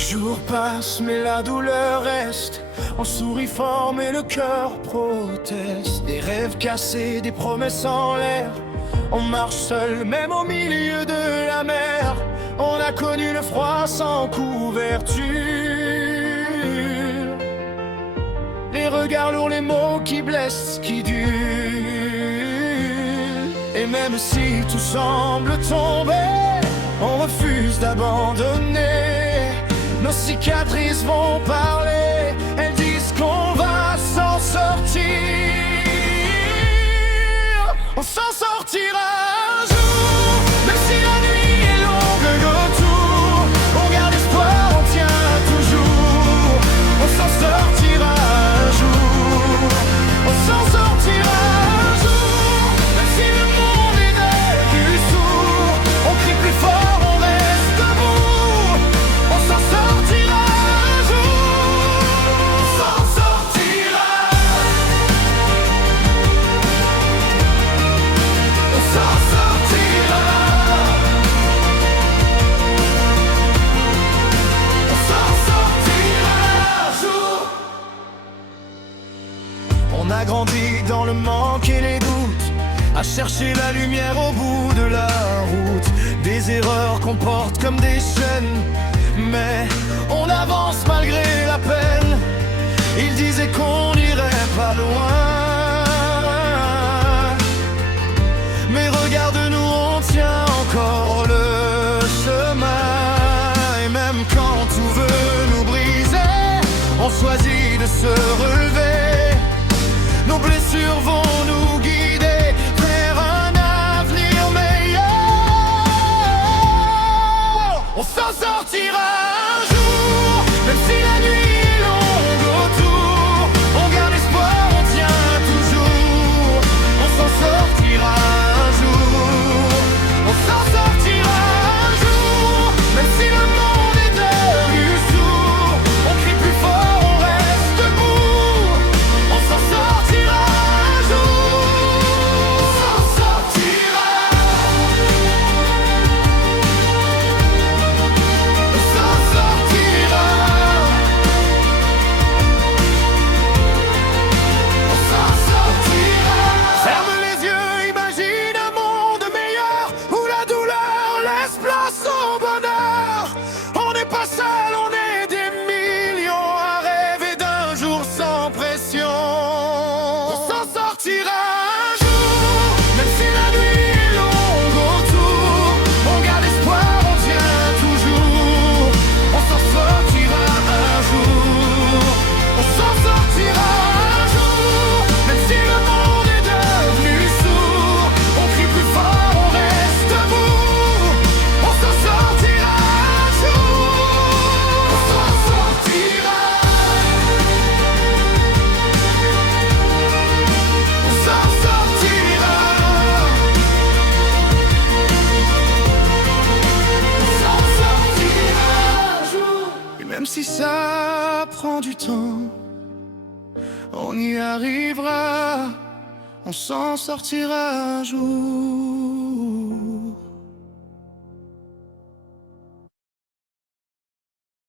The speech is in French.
jours passent mais la douleur reste. On sourit fort mais le cœur proteste. Des rêves cassés, des promesses en l'air. On marche seul même au milieu de la mer. On a connu le froid sans couverture. Les regards lourds, les mots qui blessent, qui durent. Et même si tout semble tomber, on refuse d'abandonner. Nos cicatrices vont parler, elles disent qu'on va s'en sortir. On s'en sortira un jour, même si la nuit est longue de retour. On garde espoir, on tient toujours. On s'en sortira un jour. On s'en sortira un jour, même si le monde est devenu sourd. On crie plus fort, on reste debout. On s'en sortira un jour. On s'en sortira. On s'en sortira. On s'en sortira un jour. On a grandi dans le manque et les doutes, à chercher la lumière au bout de la route. Des erreurs qu'on porte comme des chaînes, mais on avance malgré la peine. Ils disaient qu'on n'irait pas loin, mais regarde-nous, on tient encore le chemin. Et même quand tout veut nous briser, on choisit de se relever. Nos blessures vont nous guider vers un avenir meilleur. On s'en sortira un jour, même si la nuit est longue autour. On garde espoir, on tient toujours. On s'en sortira un jour. On s'en sortira un jour, même si le monde est devenu sourd. On crie plus fort, on reste debout. On s'en sortira un jour. On s'en sortira. On s'en sortira. On s'en sortira. Ferme les yeux, imagine un monde meilleur où la douleur laisse place au bonheur. On n'est pas seul, on est des millions à rêver d'un jour sans pression. On s'en sortira un jour, même si la nuit est longue autour. On garde espoir, on tient toujours. On s'en sortira un jour. On s'en sortira un jour, même si le monde est devenu sourd. On crie plus fort, on reste debout. On s'en sortira un jour. On s'en sortira. On s'en sortira. On s'en sortira un jour. Et même si ça prend du temps, on y arrivera. On s'en sortira un jour.